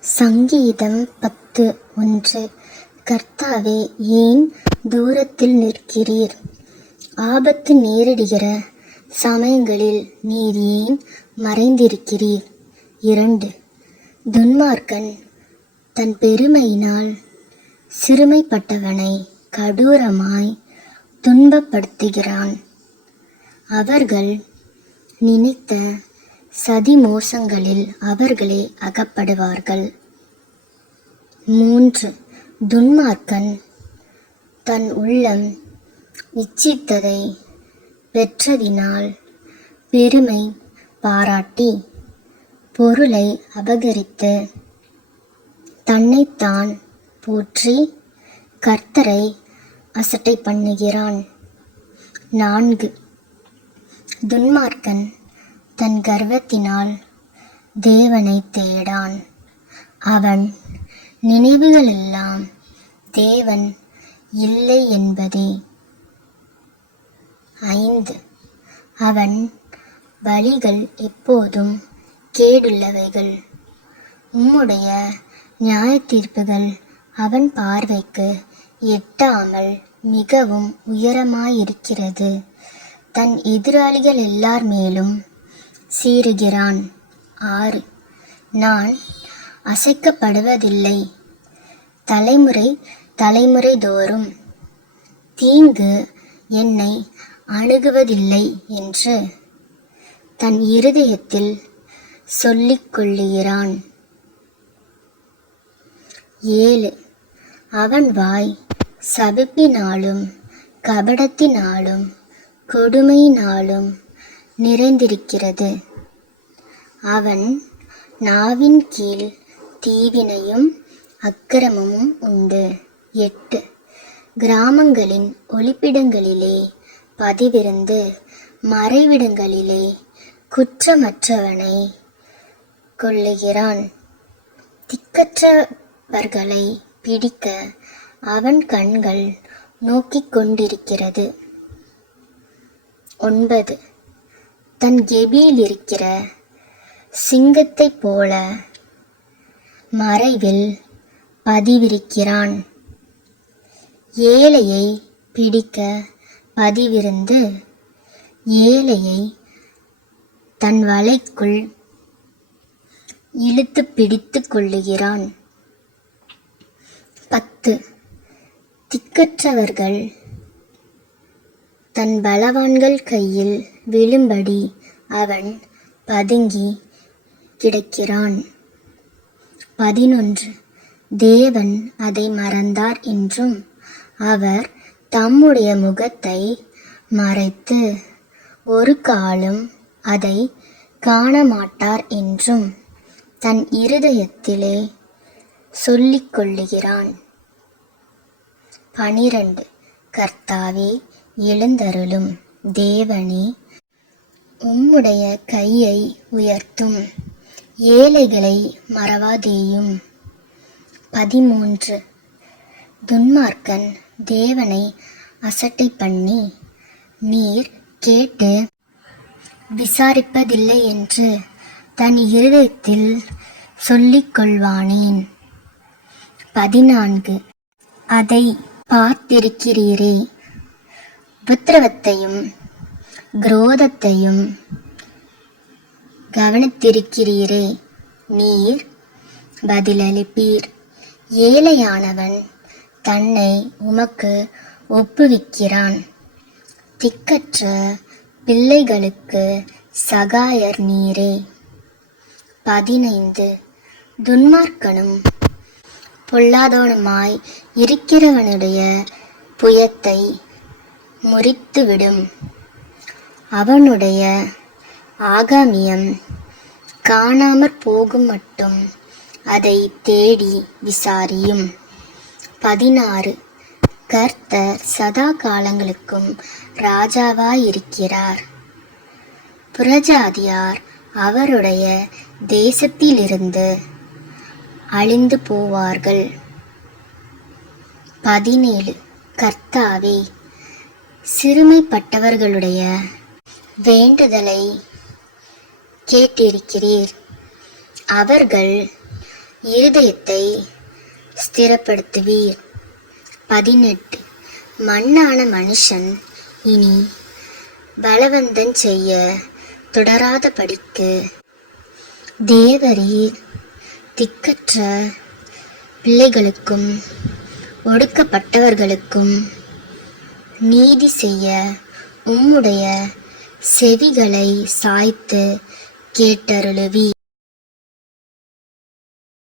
சங்கீதம் பத்து ஒன்று. கர்த்தாவே ஏன் தூரத்தில் நிற்கிறீர்? ஆபத்து நேரிடுகிற சமயங்களில் நீர் ஏன் மறைந்திருக்கிறீர்? இரண்டு. துன்மார்க்கன் தன் பெருமையினால் சிறுமைப்பட்டவனை கடூரமாய் துன்பப்படுத்துகிறான். அவர்கள் நினைத்த சதி மோசங்களில் அவர்களே அகப்படுவார்கள். மூன்று. துன்மார்க்கன் தன் உள்ளம் இச்சித்ததை பெற்றதினால் பெருமை பாராட்டி பொருளை அபகரித்து தன்னைத்தான் போற்றி கர்த்தரை அசட்டை பண்ணுகிறான். நான்கு. துன்மார்க்கன் தன் கர்வத்தினால் தேவனை தேடான். அவன் நினைவுகளெல்லாம் தேவன் இல்லை என்பதே. ஐந்து. அவன் வழிகள் எப்போதும் கேடுள்ளவைகள். உம்முடைய நியாய தீர்ப்புகள் அவன் பார்வைக்கு எட்டாமல் மிகவும் உயரமாயிருக்கிறது. தன் எதிராளிகள் எல்லார் மேலும் சீறுகிறான். ஆறு. நான் அசைக்கப்படுவதில்லை. தலைமுறை தலைமுறை தோறும் தீங்கு என்னை அணுகுவதில்லை என்று தன் இருதயத்தில் சொல்லிக் கொள்ளுகிறான். ஏழு. அவன் வாய் சபிப்பினாலும் கபடத்தினாலும் கொடுமையினாலும் நிறைந்திருக்கிறது. அவன் நாவின் கீழ் தீவினையும் அக்கிரமமும் உண்டு. எட்டு. கிராமங்களின் ஒளிப்பிடங்களிலே பதிவிருந்து மறைவிடங்களிலே குற்றமற்றவனை கொள்ளுகிறான் திக்கற்றவர்களை பிடிக்க அவன் கண்கள் நோக்கிக் கொண்டிருக்கிறது. ஒன்பது. தன் கெபியில் இருக்கிற சிங்கத்தைப் போல மறைவில் பதிவிருக்கிறான். ஏழையை பிடிக்க பதிவிருந்து ஏழையை தன் வலைக்குள் இழுத்து பிடித்து கொள்ளுகிறான். பத்து. திக்கற்றவர்கள் தன் பலவான்கள் கையில் விழும்படி அவன் பதுங்கி கிடக்கிறான். பதினொன்று. தேவன் அதை மறந்தார் என்றும் அவர் தம்முடைய முகத்தை மறைத்து ஒரு காலம் அதை காணமாட்டார் என்றும் தன் இருதயத்திலே சொல்லிக் கொள்ளுகிறான் பனிரண்டு. கர்த்தாவே எழுந்தருளும் தேவனே உம்முடைய கையை உயர்த்தும் ஏழைகளை மறவாதேயும். பதிமூன்று. துன்மார்க்கன் தேவனை அசட்டை பண்ணி நீர் கேட்டு விசாரிப்பதில்லை என்று தன் இருதயத்தில் சொல்லிக் கொள்வானேன் பதினான்கு. அதை பார்த்திருக்கிறீரே உபத்திரவத்தையும் குரோதத்தையும் கவனித்திருக்கிறீரே. நீர் பதிலளிப்பீர். ஏழையானவன் தன்னை உமக்கு ஒப்புவிக்கிறான். திக்கற்ற பிள்ளைகளுக்கு சகாயர் நீரே. பதினைந்து. துன்மார்க்கனும் பொல்லாதவனுமாய் இருக்கிறவனுடைய புயத்தை முறித்துவிடும். அவனுடைய ஆகாமியம் காணாமற் போகும் மட்டும் அதை தேடி விசாரியும். பதினாறு. கர்த்தர் சதா காலங்களுக்கும் ராஜாவாயிருக்கிறார். புரஜாதியார் அவருடைய தேசத்திலிருந்து அழிந்து போவார்கள். பதினேழு. கர்த்தாவே சிறுமைப்பட்டவர்களுடைய வேண்டுதலை கேட்டிருக்கிறீர். அவர்கள் இருதயத்தை ஸ்திரப்படுத்துவீர். பதினெட்டு. மண்ணான மனுஷன் இனி பலவந்தன் செய்ய தொடராத படிக்கு தேவரீர் திக்கற்ற பிள்ளைகளுக்கும் ஒடுக்கப்பட்டவர்களுக்கும் நீதி செய்ய உம்முடைய செவிகளை சாய்த்து கேட்டருளுவி.